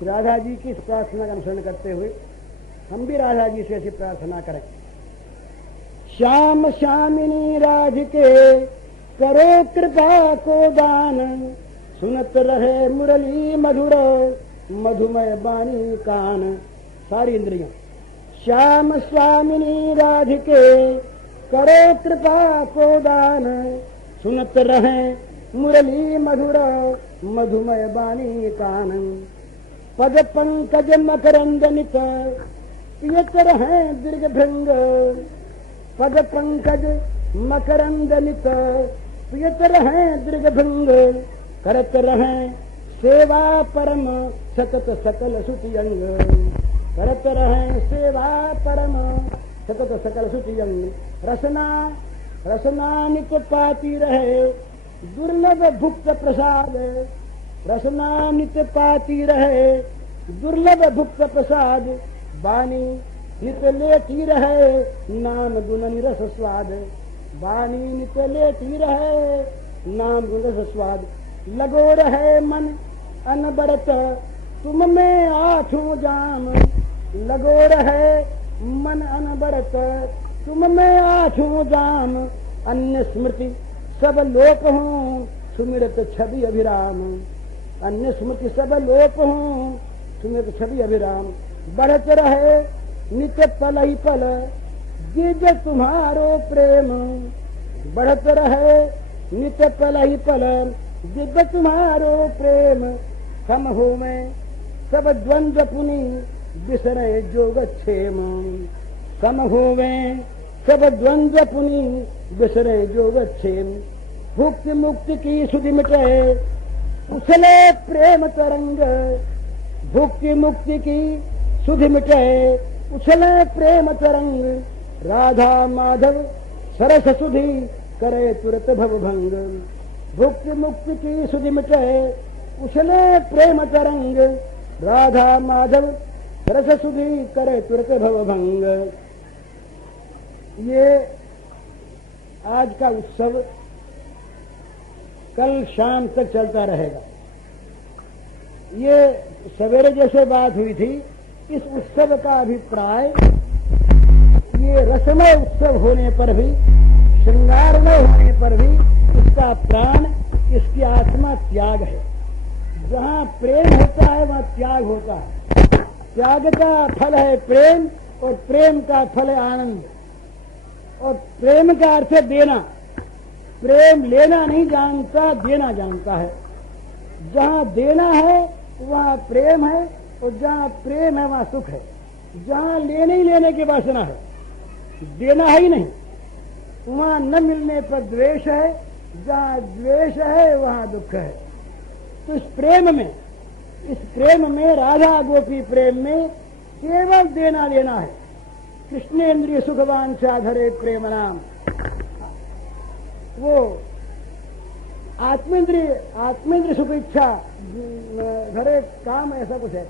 राधा जी की इस प्रार्थना का अनुसरण करते हुए हम भी राधा जी से ऐसी प्रार्थना करें। श्याम श्यामिनी राधिके करो कृपा को दान, सुनत रहे मुरली मधुर मधुमय बाणी कान। सारी इंद्रियां। श्याम स्वामिनी राधिके करो कृपा को दान, सुनत रहे मुरली मधुर मधुमय बाणी कान। पद पंकज मकरंद नित पियत रहे दीर्घ भृंग, पद पंकज मकरंद नित पियत रहे दीर्घ भृंग। करत रहे सेवा परम सतत सकल सुति अंग, करत रहे सेवा परम सतत सकल सुति अंग। रसना रसना नित पाती रहे दुर्लभ भुक्त प्रसाद, रसना नित पाती रहे दुर्लभ भुक्त प्रसाद। बानी नित लेती रहे नाम गुण निरस स्वाद, बानी नित लेती रहे नाम गुण रस स्वाद। लगो रहे मन अनबरत तुम में आठों जाम, लगो रहे मन अनबरत तुम में आठों जाम। अन्य स्मृति सब लोप हूँ सुमिरत छवि अभिराम, अन्य स्मृति सब लोप हूँ सुमिरत छवि अभिराम। बढ़त रहे नित्य पल ही पल दिव्य तुम्हारो प्रेम, बढ़त रहे नित्य पल ही पल दिव्य तुम्हारो प्रेम। कम हो मैं सब द्वंद्व पुनि बिसरे जोग क्षेम, कम हो मैं सब द्वंद्व पुनि बिसरे जोग क्षेम। भुक्ति मुक्ति की सुधि मिटे उछले प्रेम तरंग, भुक्ति मुक्ति की सुधि मिटे उछले प्रेम तरंग। राधा माधव सरस सुधि करे तुरत भवभंग, भुक्ति मुक्ति की सुधि मिटे उछले प्रेम तरंग। राधा माधव सरस सुधि करे तुरत भवभंग। ये आज का उत्सव कल शाम तक चलता रहेगा। ये सवेरे जैसे बात हुई थी, इस उत्सव का अभिप्राय ये रसमय उत्सव होने पर भी, श्रृंगारमय होने पर भी इसका प्राण, इसकी आत्मा त्याग है। जहाँ प्रेम होता है वहाँ त्याग होता है। त्याग का फल है प्रेम और प्रेम का फल है आनंद। और प्रेम का अर्थ है देना। प्रेम लेना नहीं जानता, देना जानता है। जहाँ देना है वहाँ प्रेम है और जहाँ प्रेम है वहाँ सुख है। जहाँ लेने ही लेने की वासना है, देना है ही नहीं, वहाँ न मिलने पर द्वेष है, जहाँ द्वेष है वहाँ दुख है। तो इस प्रेम में राधा गोपी प्रेम में केवल देना लेना है। कृष्णेन्द्रिय सुखवान साधरे प्रेम नाम, वो आत्मेंद्रिय सुख इच्छा घरे काम, ऐसा कुछ है।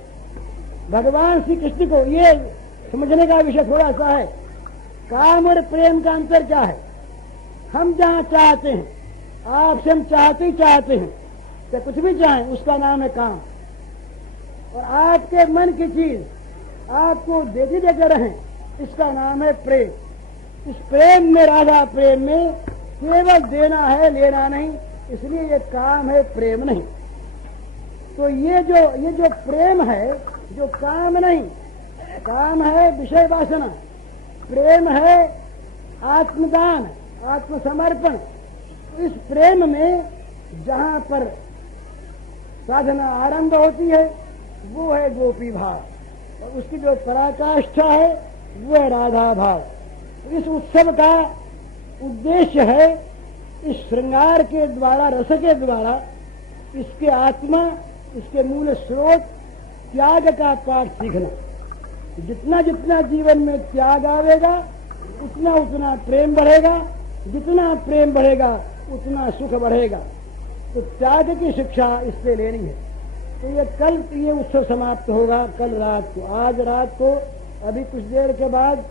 भगवान श्री कृष्ण को ये समझने का विषय थोड़ा सा है, काम और प्रेम का अंतर क्या है। हम जहाँ चाहते हैं, आपसे हम चाहते ही चाहते हैं, चाहे कुछ भी चाहें, उसका नाम है काम। और आपके मन की चीज आपको देती देते रहें, इसका नाम है प्रेम। इस प्रेम में, राधा प्रेम में केवल देना है, लेना नहीं, इसलिए ये काम है, प्रेम नहीं। तो ये जो प्रेम है, जो काम नहीं, काम है विषय वासना, प्रेम है आत्मदान, आत्मसमर्पण। तो इस प्रेम में जहाँ पर साधना आरंभ होती है वो है गोपी भाव, और उसकी जो पराकाष्ठा है वो है राधा भाव। तो इस उत्सव का उद्देश्य है इस श्रृंगार के द्वारा, रस के द्वारा, इसके आत्मा, इसके मूल स्रोत त्याग का पाठ सीखना। जितना जितना जीवन में त्याग आवेगा उतना उतना प्रेम बढ़ेगा, जितना प्रेम बढ़ेगा उतना सुख बढ़ेगा। तो त्याग की शिक्षा इससे लेनी है। तो ये कल ये उत्सव समाप्त होगा, कल रात को। आज रात को अभी कुछ देर के बाद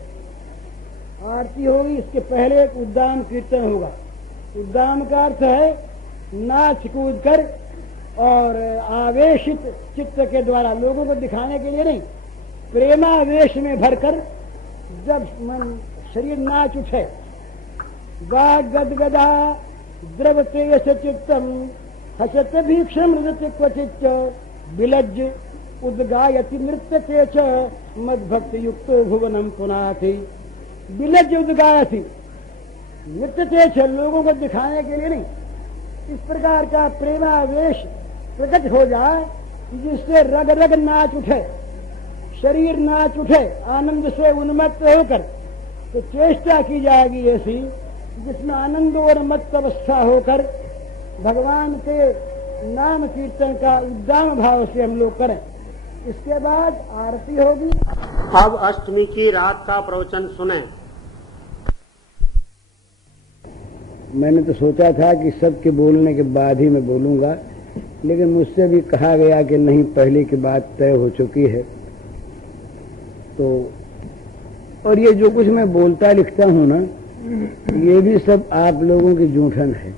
आरती होगी, इसके पहले एक उद्दाम कीर्तन होगा। उद्दाम का अर्थ है नाच कूद कर और आवेशित चित्त के द्वारा लोगों को दिखाने के लिए नहीं, प्रेमावेश में भरकर जब मन शरीर नाच उठे, वाग गदगदा द्रवते यश चित्तम हसत भीक्षम नृत्य क्वचिच्च विलज्ज उद्गायति नृत्य के च मद्भक्ति युक्तो भुवनम पुनाथि। विलज्ज उद्गायति नृत्य के च, लोगों को दिखाने के लिए नहीं, इस प्रकार का प्रेमावेश प्रकट हो जाए जिससे रग रग नाच उठे, शरीर नाच उठे आनंद से उन्मत्त होकर, तो चेष्टा की जाएगी ऐसी जिसमें आनंद और मत्त अवस्था होकर भगवान के नाम कीर्तन का उद्दाम भाव से हम लोग करें। इसके बाद आरती होगी। अब अष्टमी की रात का प्रवचन सुने। मैंने तो सोचा था कि सबके बोलने के बाद ही मैं बोलूंगा, लेकिन मुझसे भी कहा गया कि नहीं, पहले की बात तय हो चुकी है। तो और ये जो कुछ मैं बोलता लिखता हूं ना, ये भी सब आप लोगों की जूठन है।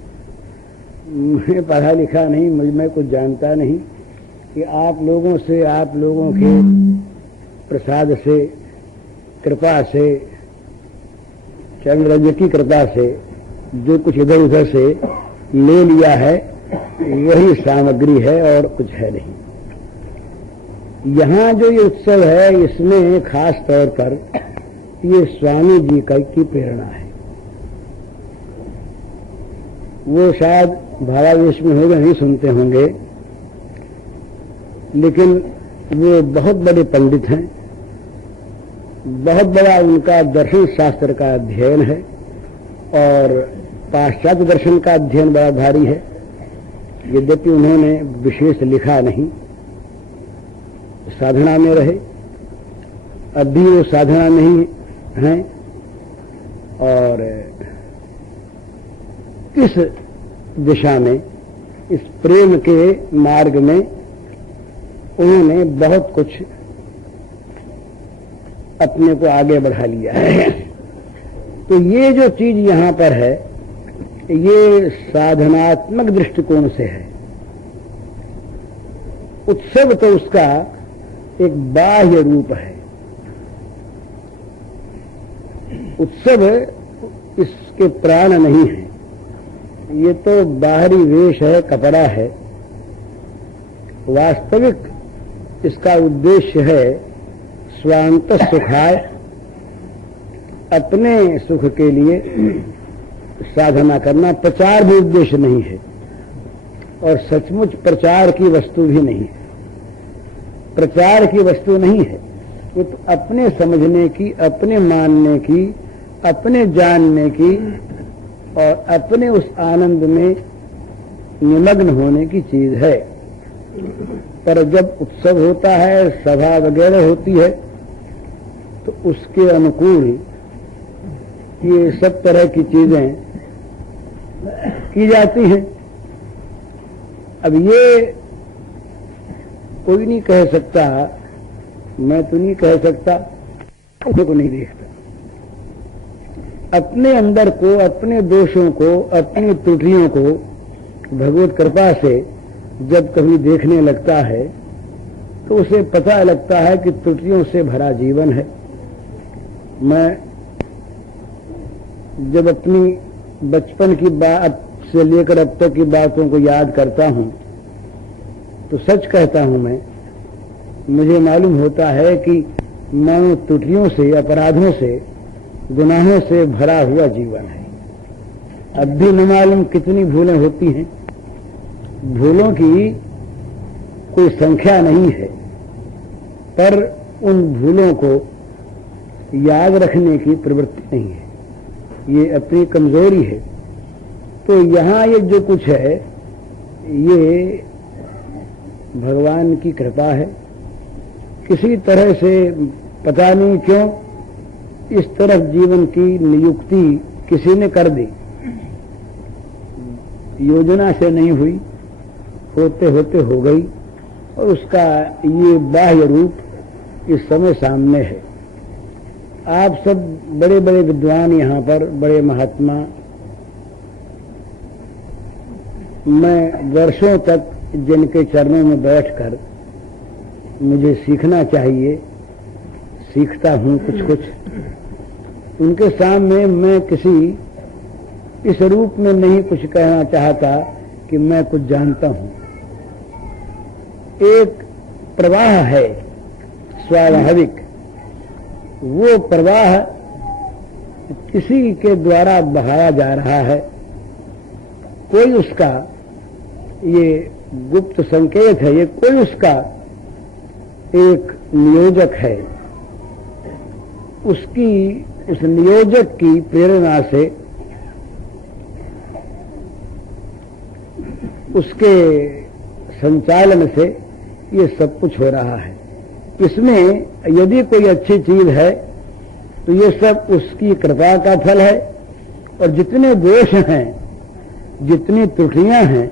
मैं पढ़ा लिखा नहीं, मैं कुछ जानता नहीं, कि आप लोगों से, आप लोगों के प्रसाद से, कृपा से, चंद्रज की कृपा से जो कुछ इधर उधर से ले लिया है, वही सामग्री है और कुछ है नहीं। यहाँ जो ये उत्सव है, इसमें खास तौर पर ये स्वामी जी की प्रेरणा है। वो शायद भावावेश में होंगे, नहीं सुनते होंगे, लेकिन वो बहुत बड़े पंडित हैं, बहुत बड़ा उनका दर्शन शास्त्र का अध्ययन है और पाश्चात्य दर्शन का अध्ययन बड़ा भारी है। यद्यपि उन्होंने विशेष लिखा नहीं, साधना में रहे, अब भी वो साधना नहीं है, और इस दिशा में, इस प्रेम के मार्ग में उन्होंने बहुत कुछ अपने को आगे बढ़ा लिया है। तो ये जो चीज यहां पर है, ये साधनात्मक दृष्टिकोण से है। उत्सव तो उसका एक बाह्य रूप है। उत्सव इसके प्राण नहीं है, ये तो बाहरी वेश है, कपड़ा है। वास्तविक इसका उद्देश्य है स्वांत सुखाय, अपने सुख के लिए साधना करना। प्रचार भी उद्देश्य नहीं है, और सचमुच प्रचार की वस्तु भी नहीं है। प्रचार की वस्तु नहीं है, वो तो अपने समझने की, अपने मानने की, अपने जानने की और अपने उस आनंद में निमग्न होने की चीज है। पर जब उत्सव होता है, सभा वगैरह होती है, तो उसके अनुकूल ये सब तरह की चीजें की जाती हैं। अब ये कोई नहीं कह सकता, मैं तो नहीं कह सकता, किसी को नहीं देखता। अपने अंदर को, अपने दोषों को, अपनी त्रुटियों को भगवत कृपा से जब कभी देखने लगता है, तो उसे पता लगता है कि त्रुटियों से भरा जीवन है। मैं जब अपनी बचपन की बात से लेकर अब तक की बातों को याद करता हूं, तो सच कहता हूं मैं, मुझे मालूम होता है कि मानो त्रुटियों से, अपराधों से, गुनाहों से भरा हुआ जीवन है। अब भी न मालूम कितनी भूलें होती हैं। भूलों की कोई संख्या नहीं है, पर उन भूलों को याद रखने की प्रवृत्ति नहीं है। ये अपनी कमजोरी है। तो यहां ये जो कुछ है, ये भगवान की कृपा है। किसी तरह से पता नहीं क्यों इस तरफ जीवन की नियुक्ति किसी ने कर दी। योजना से नहीं हुई, होते होते हो गई, और उसका ये बाह्य रूप इस समय सामने है। आप सब बड़े बड़े विद्वान यहां पर, बड़े महात्मा, मैं वर्षों तक जिनके चरणों में बैठकर मुझे सीखना चाहिए, सीखता हूं कुछ कुछ, उनके सामने मैं किसी इस रूप में नहीं कुछ कहना चाहता कि मैं कुछ जानता हूं। एक प्रवाह है स्वाभाविक, वो प्रवाह किसी के द्वारा बहाया जा रहा है। कोई उसका ये गुप्त संकेत है, ये कोई उसका एक नियोजक है। उस नियोजक की प्रेरणा से, उसके संचालन से ये सब कुछ हो रहा है। इसमें यदि कोई अच्छी चीज है तो ये सब उसकी कृपा का फल है, और जितने दोष हैं, जितनी त्रुटियां हैं,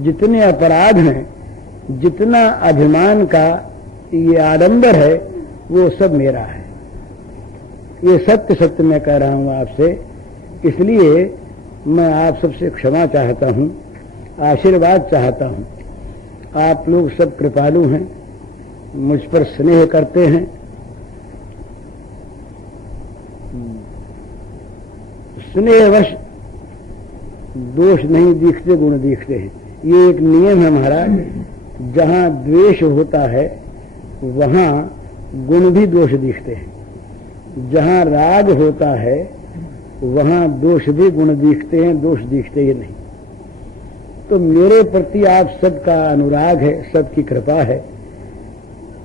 जितने अपराध हैं, जितना अभिमान का ये आडंबर है, वो सब मेरा है। ये सत्य सत्य मैं कह रहा हूं आपसे। इसलिए मैं आप सबसे क्षमा चाहता हूं, आशीर्वाद चाहता हूं। आप लोग सब कृपालु हैं, मुझ पर स्नेह करते हैं। स्नेहवश दोष नहीं दिखते, गुण दिखते हैं। ये एक नियम है महाराज। जहां द्वेष होता है वहां गुण भी दोष दिखते हैं। जहां राग होता है वहां दोष भी गुण दिखते हैं, दोष दिखते ही नहीं। तो मेरे प्रति आप सबका अनुराग है, सबकी कृपा है,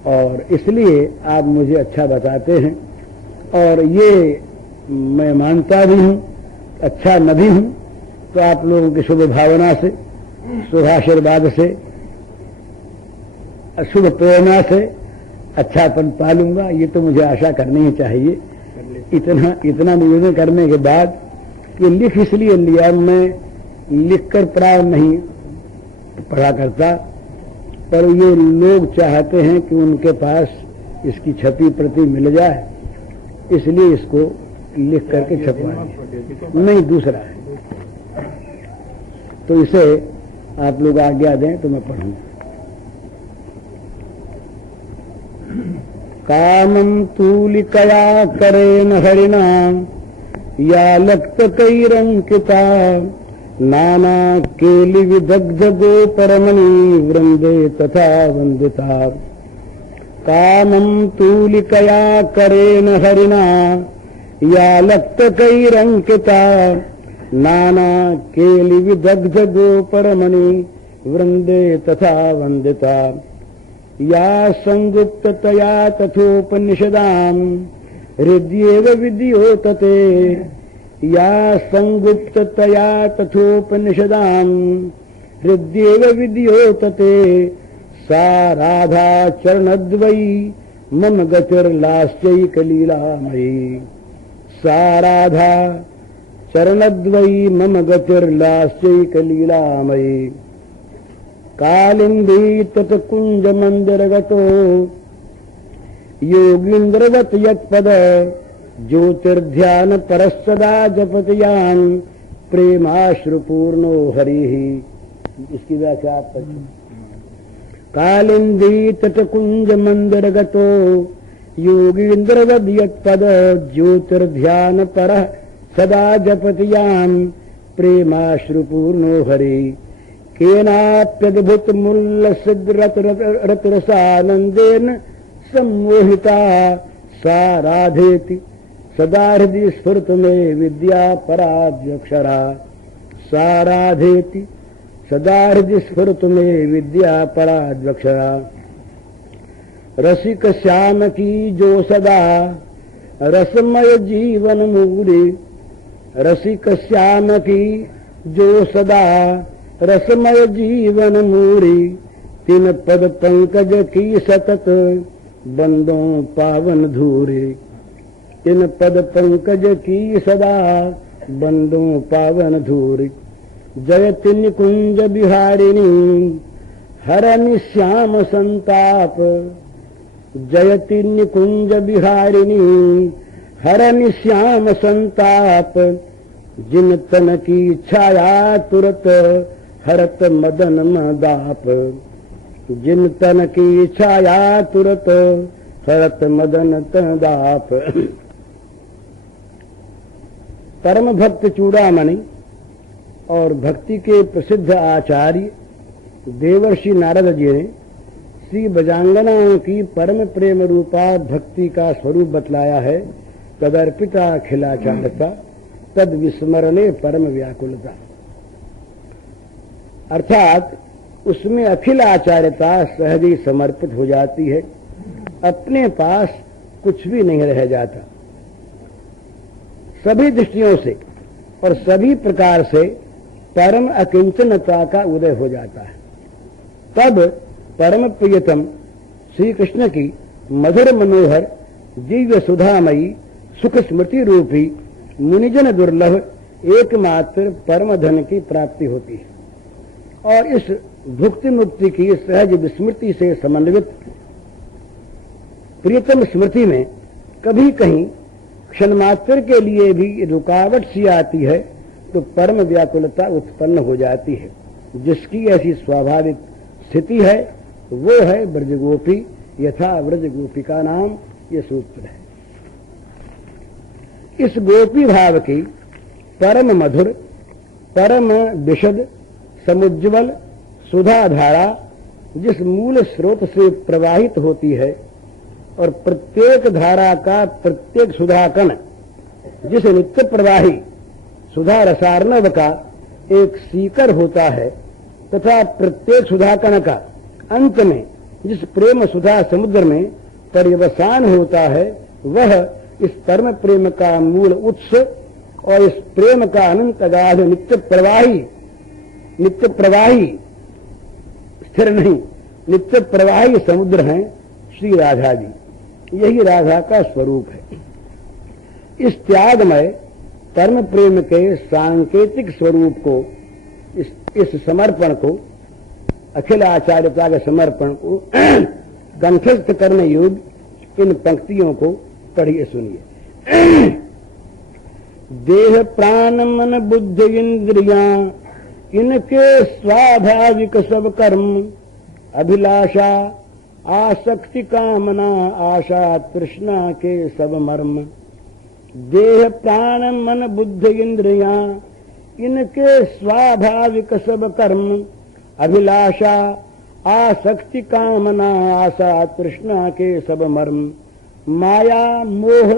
और इसलिए आप मुझे अच्छा बताते हैं। और ये मैं मानता भी हूं, अच्छा न भी हूं तो आप लोगों की शुभ भावना से, शुभाशीर्वाद से, शुभ प्रेरणा से अच्छापन पालूंगा। ये तो मुझे आशा करनी ही चाहिए। इतना निवेदन करने के बाद कि लिख इसलिए लिया, मैं लिखकर प्राय नहीं पढ़ा करता, पर ये लोग चाहते हैं कि उनके पास इसकी छपी प्रति मिल जाए, इसलिए इसको लिख करके छपवाएंगे। नहीं, दूसरा है। तो इसे आप लोग आज्ञा दें तो मैं पढ़ूंगा। कामं तूलिकया करेण हरिणा या लक्त कैरंकिता नाना केलि विदग्ध गोपरमणि वृंदे तथा वंदिता। कामं तूलिकया करेण हरिणा या लक्त कैरंकिता नाना केलि विदग्ध गोपरमणि वृंदे तथा वंदिता। या संगुप्ततया तथोपनिषदाम् हृद्येव विद्योतते। या संगुप्ततया तथोपनिषदाम् हृद्येव विद्योतते। सा राधा चरणद्वयी मम गतिर्लास्यैकलीलामयी। सा राधा चरणद्वयी मम गतिर्लास्यैकलीलामयी। कालिंदी तत्कुंज मंदिरगतो योगींद्रवत यत्पद ज्योतिर्ध्यान परस्सदा जपतियान प्रेमाश्रुपूर्णो हरिः। इसकी व्याख्या आप करें। कालिंदी तत्कुंज मंदिरगतो योगींद्रवत यत्पद ज्योतिर्ध्यान परः सदा जपतियान प्रेमाश्रुपूर्णो हरिः। केनाप्यद्भुत मुल्ल रतिरसानंदेन सम्मोहिता। सा राधेति सदा हृदि स्फुरत में विद्या पराद्यक्षरा। सा राधेति सदा हृदि स्फुरत में विद्या पराद्यक्षरा। रसिक श्याम की जो सदा रसमय जीवन मूरी। रसिक श्याम की जो सदा रसमय जीवन मूरी। तिन पद पंकज की सतत बंदों पावन धूरी। तिन पद पंकज की सदा बंदों पावन धूरी। जयति निकुंज बिहारिणी हरनि श्याम संताप। जयति निकुंज बिहारिणी हरनि श्याम संताप। जिन तन की छाया तुरत हरत मदन मदाप। जिन तन की छाया तुरत हरत मदन तदाप। परम भक्त चूड़ामणि और भक्ति के प्रसिद्ध आचार्य देवर्षि नारद जी ने श्री बजांगनाओं की परम प्रेम रूपा भक्ति का स्वरूप बतलाया है। तदर्पिता अखिलाचारता तद विस्मरणे परम व्याकुलता। अर्थात उसमें अखिल आचार्यता सहज ही समर्पित हो जाती है, अपने पास कुछ भी नहीं रह जाता। सभी दृष्टियों से और सभी प्रकार से परम अकिंचनता का उदय हो जाता है। तब परम प्रियतम श्री कृष्ण की मधुर मनोहर दिव्य सुधामयी सुख स्मृति रूपी मुनिजन दुर्लभ एकमात्र परम धन की प्राप्ति होती है। और इस भुक्ति मुक्ति की सहज विस्मृति से समन्वित प्रियतम स्मृति में कभी कहीं क्षण मात्र के लिए भी रुकावट सी आती है तो परम व्याकुलता उत्पन्न हो जाती है। जिसकी ऐसी स्वाभाविक स्थिति है वो है ब्रजगोपी। यथा ब्रजगोपी का नाम ये सूत्र है। इस गोपी भाव की परम मधुर परम विशद समुज्ज्वल सुधा धारा जिस मूल स्रोत से प्रवाहित होती है और प्रत्येक धारा का प्रत्येक सुधाकण जिस नित्य प्रवाही सुधा रसार्णव का एक सीकर होता है तथा प्रत्येक सुधाकण का अंत में जिस प्रेम सुधा समुद्र में पर्यवसान होता है वह इस परम प्रेम का मूल उत्स और इस प्रेम का अनंत अगाध नित्य प्रवाही स्थिर नहीं नित्य प्रवाही समुद्र हैं श्री राधा जी। यही राधा का स्वरूप है। इस त्यागमय परम प्रेम के सांकेतिक स्वरूप को इस समर्पण को अखिल आचार्यता के समर्पण को कंठस्थ करने योग्य इन पंक्तियों को पढ़िए सुनिए। देह प्राण मन बुद्धि इंद्रियां इनके स्वाभाविक सब कर्म अभिलाषा आसक्ति कामना आशा तृष्णा के सब मर्म। देह प्राण मन बुद्धि इंद्रियां इनके स्वाभाविक सब कर्म अभिलाषा आसक्ति कामना आशा तृष्णा के सब मर्म। माया मोह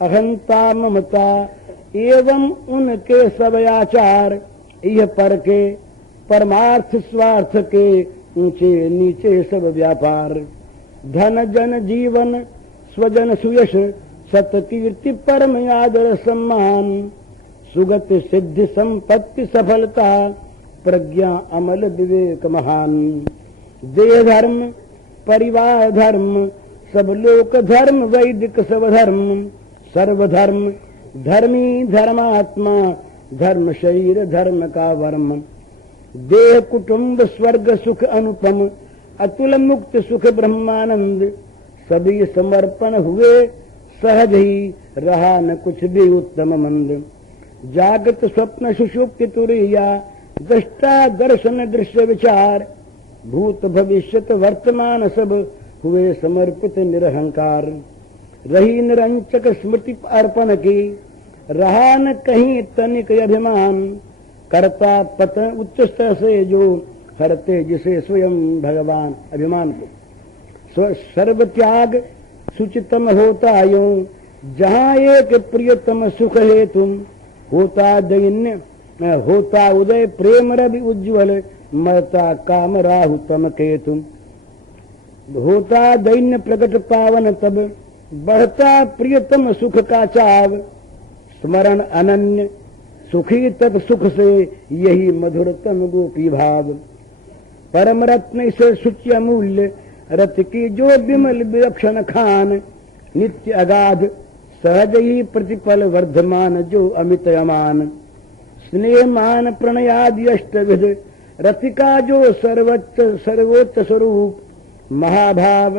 अहंता ममता एवं उनके सब आचार यह पर के परमार्थ स्वार्थ के ऊंचे नीचे सब व्यापार। धन जन जीवन स्वजन सुयश सत कीर्ति परम आदर सम्मान सुगत सिद्धि संपत्ति सफलता प्रज्ञा अमल विवेक महान। देह धर्म परिवार धर्म सब लोक धर्म वैदिक सब धर्म सर्वधर्म धर्मी धर्मात्मा धर्म शरीर धर्म का वर्म। देह कुटुंब स्वर्ग सुख अनुपम अतुल मुक्त सुख ब्रह्मानंद सभी समर्पण हुए सहज ही रहा न कुछ भी उत्तम मंद। जागृत स्वप्न सुषुप्ति तुरीया दृष्टा दर्शन दृश्य विचार भूत भविष्यत वर्तमान सब हुए समर्पित निरहंकार। रही निरंचक स्मृति अर्पण की रहा न कहीं तनिक अभिमान करता पतन उच्च स्तर से जो हरते जिसे स्वयं भगवान अभिमान को सर्व त्याग सुचितम होता यूं जहाँ एक प्रियतम सुख है तुम होता दैन्य होता उदय प्रेम रवि उज्ज्वल मरता काम राहु तम के तुम। होता दैन्य प्रकट पावन तब बढ़ता प्रियतम सुख का चाव स्मरण अनन्य सुखी तब सुख से यही मधुरतम गोपी भाव। परम रत्न से सुच अमूल्य रथ की जो विमल विलक्षण खान नित्य अगाध सहज ही प्रतिपल वर्धमान जो अमित अमान। स्नेह मान प्रणयादि अष्टविध रथिका जो सर्वोच्च स्वरूप महाभाव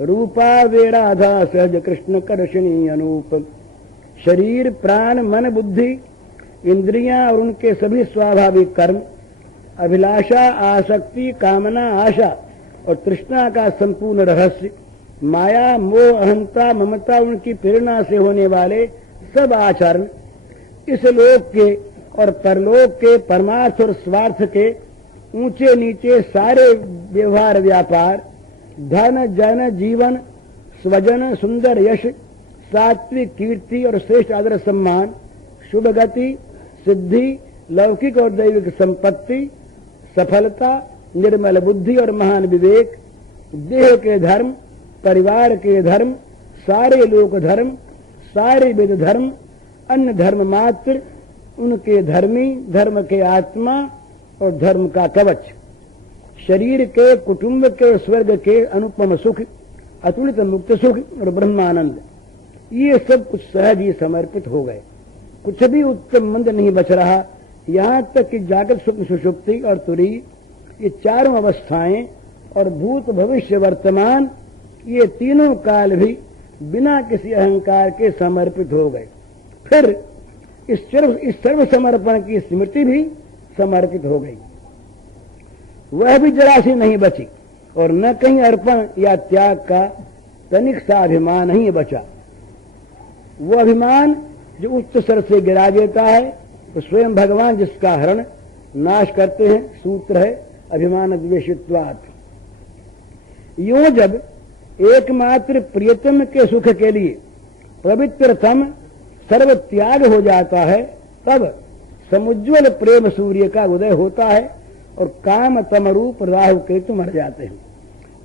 रूपा वे राधा सहज कृष्ण कर्षणी अनूप। शरीर प्राण मन बुद्धि इंद्रियां और उनके सभी स्वाभाविक कर्म अभिलाषा, आसक्ति, कामना, आशा और तृष्णा का संपूर्ण रहस्य, माया, मोह, अहंता, ममता, उनकी प्रेरणा से होने वाले सब आचरण, इस लोक के और परलोक के, परमार्थ और स्वार्थ के ऊंचे नीचे सारे व्यवहार व्यापार, धन जन जीवन, स्वजन, सुंदर यश, सात्विक कीर्ति और श्रेष्ठ आदर सम्मान, शुभ गति, सिद्धि, लौकिक और दैविक संपत्ति, सफलता, निर्मल बुद्धि और महान विवेक, देह के धर्म, परिवार के धर्म, सारे लोक धर्म, सारे वेद धर्म, अन्य धर्म मात्र, उनके धर्मी, धर्म के आत्मा और धर्म का कवच, शरीर के, कुटुंब के, स्वर्ग के अनुपम सुख, अतुलित मुक्त सुख और ब्रह्मानंद, ये सब कुछ सहज ही समर्पित हो गए। कुछ भी उत्तम मंद नहीं बच रहा। यहाँ तक कि जागृत स्वप्न सुषुप्ति और तुरीय, ये चारों अवस्थाएं और भूत भविष्य वर्तमान, ये तीनों काल भी बिना किसी अहंकार के समर्पित हो गए। फिर इस सर्व समर्पण की स्मृति भी समर्पित हो गई, वह भी जरा सी नहीं बची और न कहीं अर्पण या त्याग का तनिक सा अभिमान नहीं बचा। वो अभिमान जो उच्च स्तर से गिरा देता है, तो स्वयं भगवान जिसका हरण नाश करते हैं, सूत्र है अभिमान द्वेषित्वात्। यूं जब एकमात्र प्रियतम के सुख के लिए पवित्रतम सर्व त्याग हो जाता है, तब समुज्वल प्रेम सूर्य का उदय होता है और काम तम रूप राहु केतु मर जाते हैं।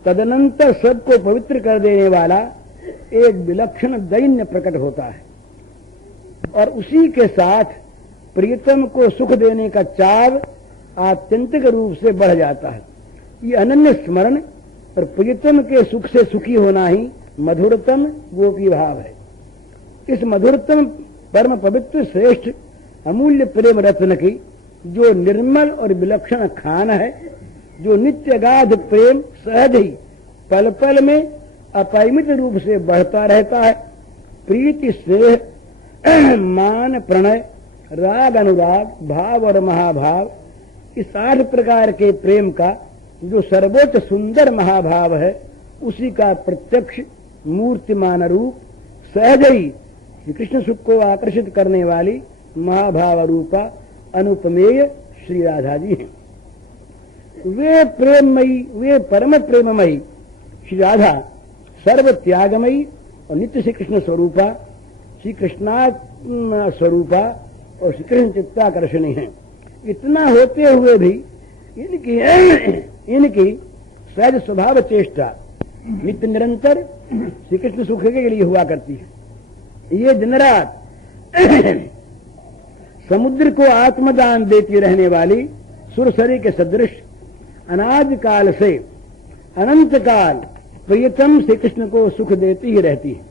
तदनंतर सबको पवित्र कर देने वाला एक विलक्षण दैन्य प्रकट होता है और उसी के साथ प्रियतम को सुख देने का चाव आत्यंतिक रूप से बढ़ जाता है। ये अनन्य स्मरण और प्रियतम के सुख से सुखी होना ही मधुरतम गोपी भाव है। इस मधुरतम परम पवित्र श्रेष्ठ अमूल्य प्रेम रत्न की जो निर्मल और विलक्षण खान है, जो नित्य गाध प्रेम सहज ही पल पल में अपरिमित रूप से बढ़ता रहता है। प्रीति, स्नेह, मान, प्रणय, राग, अनुराग, भाव और महाभाव, इस 8 प्रकार के प्रेम का जो सर्वोच्च सुंदर महाभाव है, उसी का प्रत्यक्ष मूर्तिमान रूप सहज ही श्री कृष्ण सुख को आकर्षित करने वाली महाभाव रूपा अनुपमेय श्री राधा जी हैं। वे प्रेममयी, वे परम प्रेममयी श्री राधा सर्व त्यागमयी और नित्य श्री कृष्ण स्वरूपा, श्री कृष्णात्म स्वरूपा और श्री कृष्ण चित्ताकर्षणी हैं। इतना होते हुए भी इनकी सहज स्वभाव चेष्टा नित्य निरंतर श्री कृष्ण सुख के लिए हुआ करती है। ये दिन रात समुद्र को आत्मदान देती रहने वाली सुरसरी के सदृश अनादि काल से अनंत काल प्रियतम श्री कृष्ण को सुख देती ही रहती है।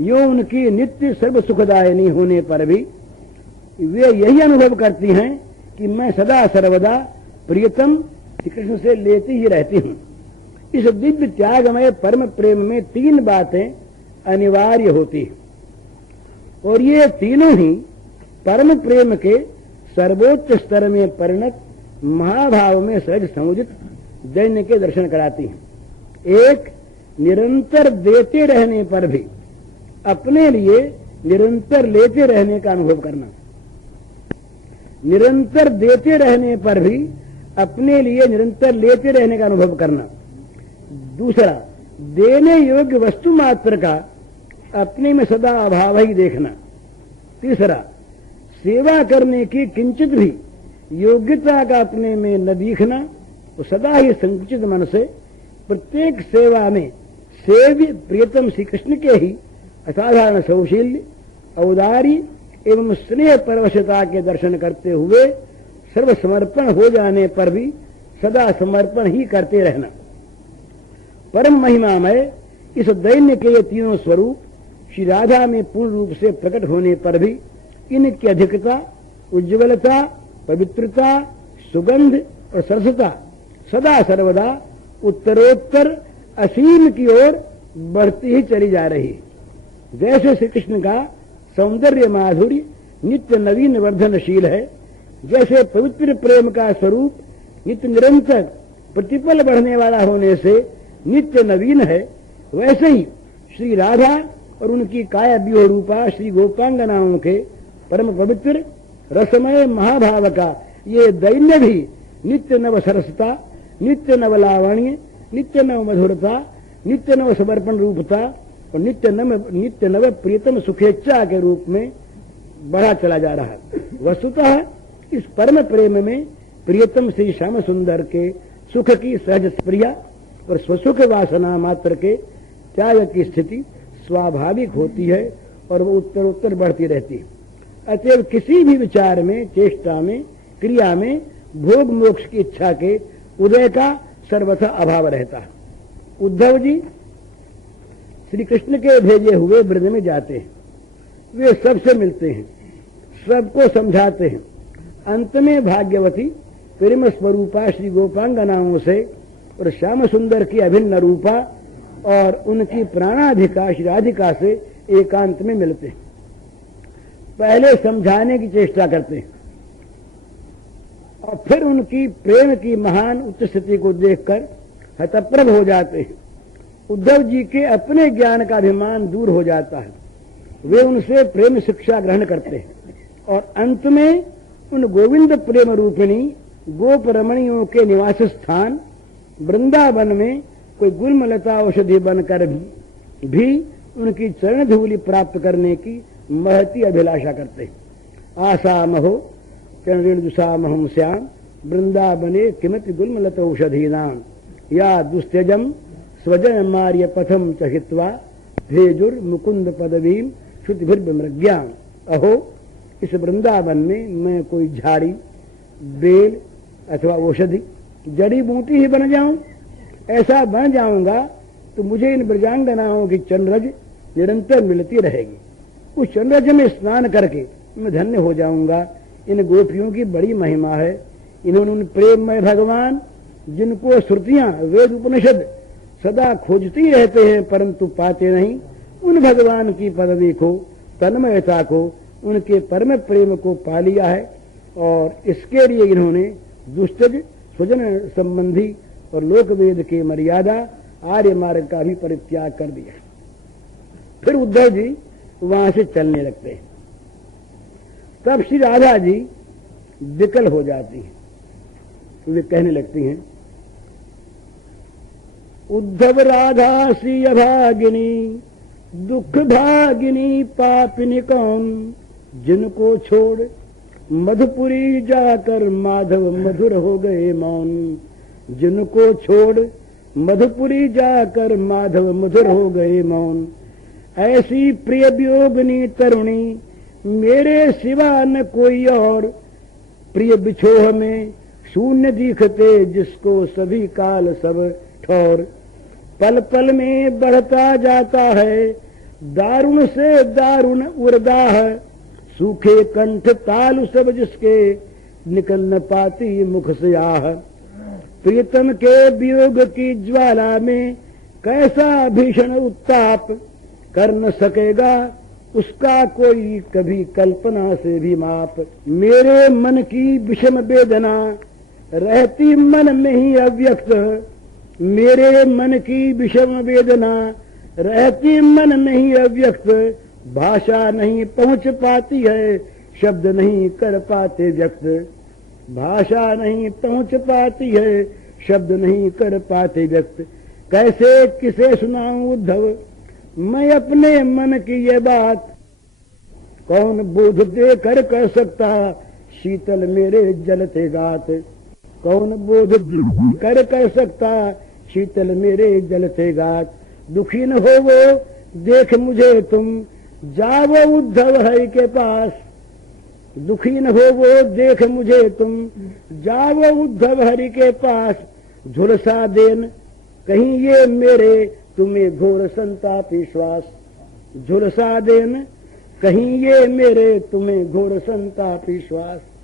यो उनकी नित्य सर्व सुखदायिनी होने पर भी वे यही अनुभव करती हैं कि मैं सदा सर्वदा प्रियतम श्री कृष्ण से लेती ही रहती हूं। इस दिव्य त्यागमय परम प्रेम में 3 बातें अनिवार्य होती हैं और ये तीनों ही परम प्रेम के सर्वोच्च स्तर में परिणत महाभाव में सहज समुदित दैन्य के दर्शन कराती हैं। एक, निरंतर देते रहने पर भी अपने लिए निरंतर लेते रहने का अनुभव करना। निरंतर देते रहने पर भी अपने लिए निरंतर लेते रहने का अनुभव करना। दूसरा, देने योग्य वस्तु मात्र का अपने में सदा अभाव ही देखना। तीसरा, सेवा करने की किंचित भी योग्यता का अपने में न दिखना, तो सदा ही संकुचित मन से प्रत्येक सेवा में सेव्य प्रियतम श्री कृष्ण के ही असाधारण सौशील्य, औदार्य एवं स्नेह परवशता के दर्शन करते हुए सर्व समर्पण हो जाने पर भी सदा समर्पण ही करते रहना। परम महिमामय इस दैन्य के ये तीनों स्वरूप श्री राधा में पूर्ण रूप से प्रकट होने पर भी इनकी अधिकता, उज्ज्वलता, पवित्रता, सुगंध और सरसता सदा सर्वदा उत्तरोत्तर असीम की ओर बढ़ती ही चली जा रही है। जैसे श्री कृष्ण का सौंदर्य माधुर्य नित्य नवीन वर्धनशील है, जैसे पवित्र प्रेम का स्वरूप नित्य निरंतर प्रतिपल बढ़ने वाला होने से नित्य नवीन है, वैसे ही श्री राधा और उनकी काया व्यूह रूपा श्री गोपांगनाओं के परम पवित्र रसमय महाभाव का ये दैन्य भी नित्य नव सरसता, नित्य नव लावण्य, नित्य नव मधुरता, नित्य नव समर्पण रूपता और नित्य नव प्रियतम सुखेच्छा के रूप में बढ़ा चला जा रहा है। वस्तुतः इस परम प्रेम में प्रियतम श्री श्याम सुंदर के सुख की सहज प्रिया और स्वसुख वासना मात्र के त्याग की स्थिति स्वाभाविक होती है और वो उत्तर उत्तर बढ़ती रहती है। अतएव किसी भी विचार में, चेष्टा में, क्रिया में भोग मोक्ष की इच्छा के उदय का सर्वथा अभाव रहता है। उद्धव जी श्री कृष्ण के भेजे हुए ब्रज में जाते हैं, वे सबसे मिलते हैं, सबको समझाते हैं। अंत में भाग्यवती प्रेम स्वरूपा श्री गोपांगनाओं से और श्याम सुंदर की अभिन्न रूपा और उनकी प्राणाधिका श्री राधिका से एकांत में मिलते हैं। पहले समझाने की चेष्टा करते हैं और फिर उनकी प्रेम की महान उच्च स्थिति को देखकर हतप्रभ हो जाते हैं। उद्धव जी के अपने ज्ञान का अभिमान दूर हो जाता है, वे उनसे प्रेम शिक्षा ग्रहण करते हैं और अंत में उन गोविंद प्रेम रूपिणी गोप रमणियों के निवास स्थान वृंदावन में कोई गुलमलता औषधि बनकर भी उनकी चरण धूलि प्राप्त करने की महती अभिलाषा करते हैं। आशा महो चरण दुषामहम श्याम वृंदावने किमति गुलमलता औषधि नाम या दुस्त्यजम स्वजन मार्य पथम चहित्वा भेजुर मुकुंद पदवीम श्रुतिभिर्विमृग्याम। अहो, इस वृंदावन में मैं कोई झाड़ी, बेल अथवा औषधि, जड़ी बूटी ही बन जाऊं, ऐसा बन जाऊंगा तो मुझे इन ब्रजांगनाओं की चंद्रज निरंतर मिलती रहेगी। उस चंद्रज में स्नान करके मैं धन्य हो जाऊंगा। इन गोपियों की बड़ी महिमा है। इन्होंने उन प्रेममय भगवान जिनको श्रुतियां वेद उपनिषद सदा खोजती रहते हैं परंतु पाते नहीं, उन भगवान की पदवी को, तन्मयता को, उनके परम प्रेम को पा लिया है और इसके लिए इन्होंने दुष्टज स्वजन संबंधी और लोक वेद की मर्यादा आर्य मार्ग का भी परित्याग कर दिया। फिर उद्धव जी वहां से चलने लगते हैं। तब श्री राधा जी विकल हो जाती हैं, वे कहने लगती हैं, उद्धव राधा श्री अभागिनी दुख भागिनी पापिनी कौन, जिनको छोड़ मधुपुरी जाकर माधव मधुर हो गए मौन। जिनको छोड़ मधुपुरी जाकर माधव मधुर हो गए मौन। ऐसी प्रिय वियोगिनी तरुणी मेरे सिवा न कोई और, प्रिय बिछोह में शून्य दिखते जिसको सभी काल सब ठौर। पल पल में बढ़ता जाता है दारुण से दारुण उर्दाह, सूखे कंठ तालु सब जिसके निकल न पाती मुख से आह। प्रीतम के वियोग की ज्वाला में कैसा भीषण उत्ताप, कर न सकेगा उसका कोई कभी कल्पना से भी माप। मेरे मन की विषम वेदना रहती मन में ही अव्यक्त, मेरे मन की विषम वेदना रहती मन में ही अव्यक्त। भाषा नहीं पहुंच पाती है, शब्द नहीं कर पाते व्यक्त। भाषा नहीं पहुंच पाती है, शब्द नहीं कर पाते व्यक्त। कैसे किसे सुनाऊं उद्धव मैं अपने मन की ये बात, कौन बोध दे कर सकता शीतल मेरे जलते गात। कौन बोध कर सकता शीतल मेरे जलते गात। दुखी न हो वो देख मुझे तुम, जाओ उद्धव हरि के पास। दुखी न हो वो देख मुझे तुम, जाओ उद्धव हरि के पास। झुलसा देन कहीं ये मेरे तुम्हें घोर संतापी श्वास। झुलसा देन कहीं ये मेरे तुम्हें घोर संतापी श्वास।